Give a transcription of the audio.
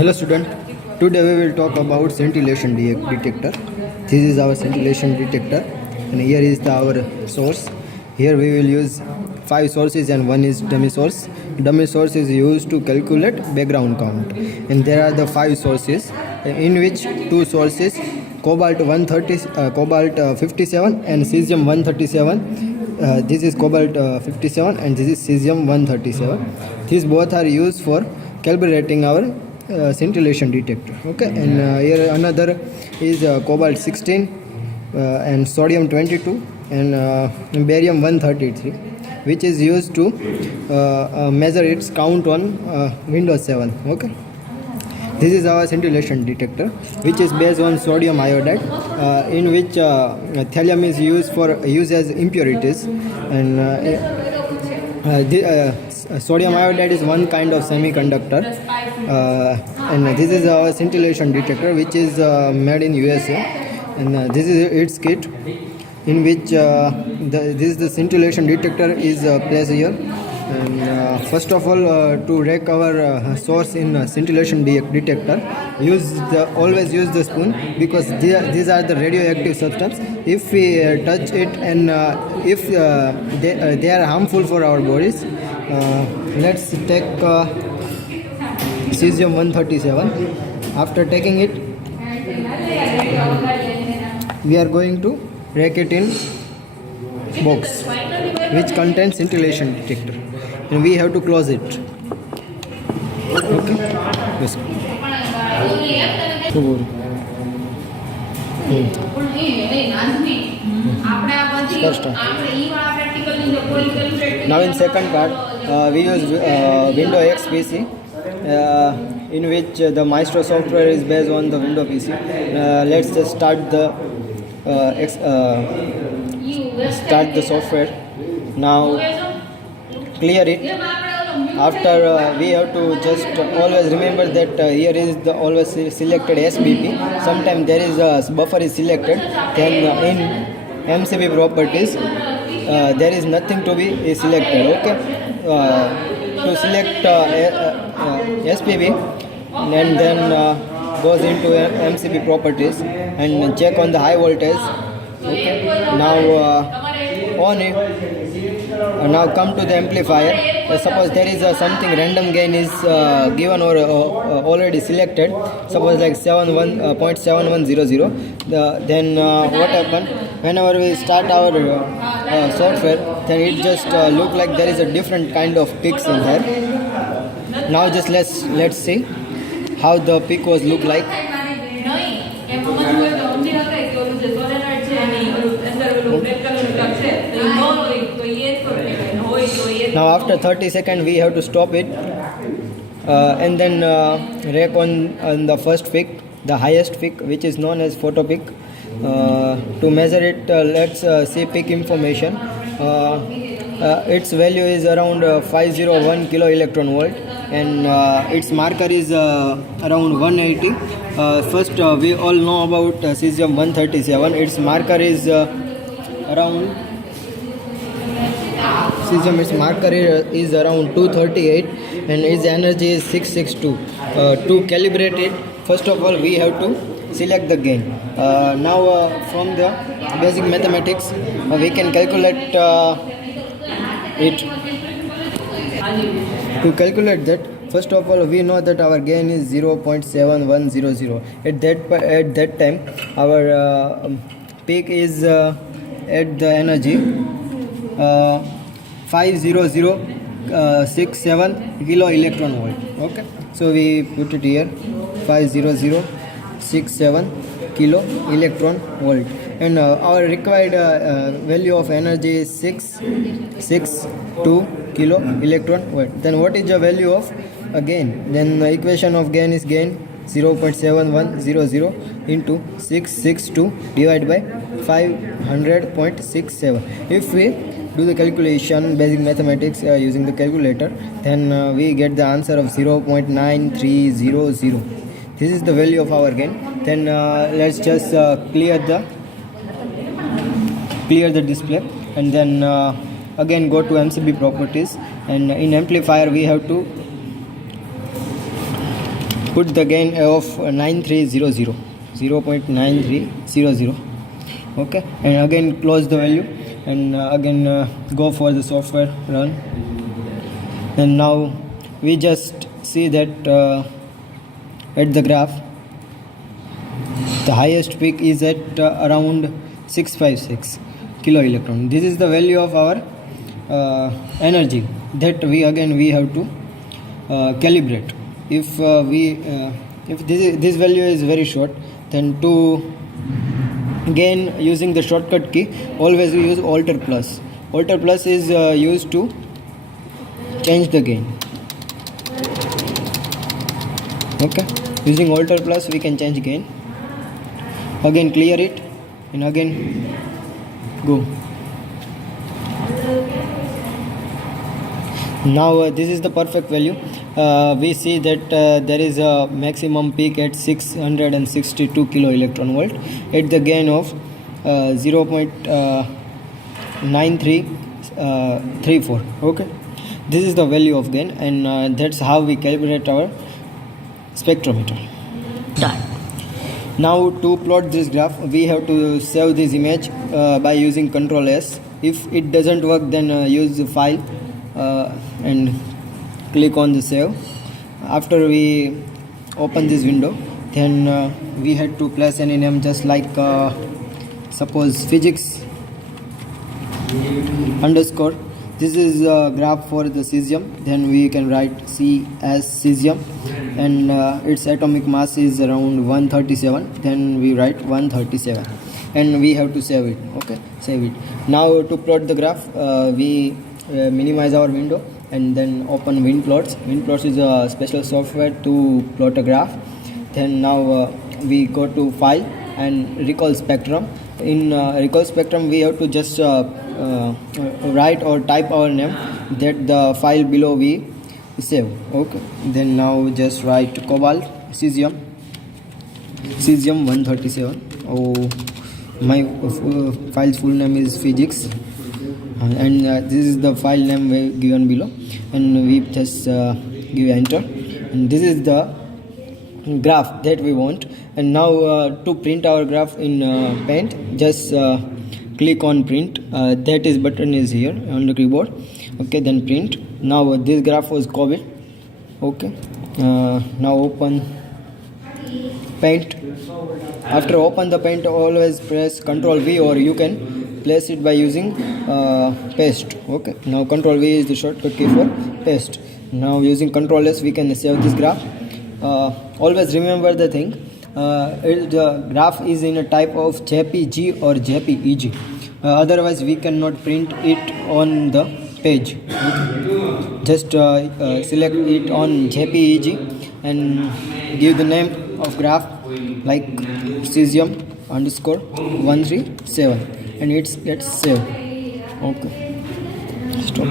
Hello student, today we will talk about scintillation detector. This is our scintillation detector and here is our source. Here we will use 5 sources and one is dummy source. Dummy source is used to calculate background count and there are the 5 sources in which 2 sources cobalt 57 and cesium 137. This is cobalt 57 and this is cesium 137. These both are used for calibrating our scintillation detector. Okay, and here another is cobalt 16 and sodium 22 and barium 133, which is used to measure its count on Windows 7. Okay, this is our scintillation detector, which is based on sodium iodide, in which thallium is used as impurities, and sodium iodide is one kind of semiconductor, and this is our scintillation detector, which is made in USA, and this is its kit, in which this is the scintillation detector is placed here. And first of all, to rake our source in scintillation detector, always use the spoon, because these are the radioactive substance. If we touch it and if they are harmful for our bodies, let's take cesium 137. After taking it, we are going to rake it in box which contains scintillation detector, and we have to close it. Okay, yes. Now in second part, we use Windows X PC, in which the Maestro software is based on the Windows PC. Let's just start the software. Now clear it. After we have to just always remember that here is the always selected SBP. Sometimes there is a buffer is selected. Then in MCB properties there is nothing to be selected. Okay, to select SPB and then goes into MCB properties and check on the high voltage. Okay, now on it. Now come to the amplifier. Suppose there is something random gain is given or already selected. Suppose like 0.7100. Then what happen? Whenever we start our software, then it just look like there is a different kind of peaks in there. Now just let's see how the peak was look like. Now after 30 seconds we have to stop it, and then rake on the first peak, the highest peak, which is known as photo peak. To measure it, let's see peak information. Its value is around 501 kilo electron volt, and its marker is around 180. First, we all know about cesium 137. Its marker is around cesium. Its marker is around 238, and its energy is 662. To calibrate it, first of all, we have to select the gain. Now, from the basic mathematics, we can calculate it. To calculate that, first of all, we know that our gain is 0.7100. At that time, our peak is at the energy 50067 kilo electron volt. Okay, so we put it here, 50067 kilo electron volt, and our required value of energy is 662 kilo electron volt. Then what is the value of gain? Then the equation of gain is gain 0.7100 into 662 divided by 500.67. If we do the calculation, basic mathematics using the calculator, then we get the answer of 0.9300. This is the value of our gain. Then let's just clear the display, and then again go to MCB properties, and in amplifier we have to put the gain of 9300, 0.9300. Okay, and again close the value, and again go for the software run. And now we just see that at the graph the highest peak is at around 656 kilo electron. This is the value of our energy that we have to calibrate. If this value is very short, then to gain using the shortcut key, always we use alter plus. Alter plus is used to change the gain. Okay, using alter plus we can change gain. Again clear it, and again go. Now this is the perfect value. We see that there is a maximum peak at 662 kilo electron volt at the gain of 0.9334. Okay, this is the value of gain, and that's how we calibrate our spectrometer. Done. Now to plot this graph, we have to save this image by using Ctrl S. If it doesn't work, then use the file and click on the save. After we open this window, then we had to place any name, just like suppose physics underscore. This is a graph for the cesium. Then we can write C as cesium, and its atomic mass is around 137. Then we write 137, and we have to save it. Okay, save it. Now to plot the graph, we minimize our window and then open WinPlots. WinPlots is a special software to plot a graph. Then now we go to File and Recall Spectrum. In Recall Spectrum, we have to just write or type our name, that the file below we save. Okay, then now just write cobalt cesium 137. Oh, my file's full name is physics, and this is the file name given below, and we just give enter, and this is the graph that we want. And now to print our graph in Paint, just click on print. That is button is here on the keyboard. Okay, then print. Now this graph was copied. Okay, now open Paint. After open the Paint, always press Ctrl V, or you can place it by using paste. Okay, now Ctrl V is the shortcut key for paste. Now using Ctrl S we can save this graph. Always remember the thing, the graph is in a type of JPG or JPEG. Otherwise we cannot print it on the page. Just select it on JPEG and give the name of graph like cesium underscore 137, and it gets saved. Okay, stop.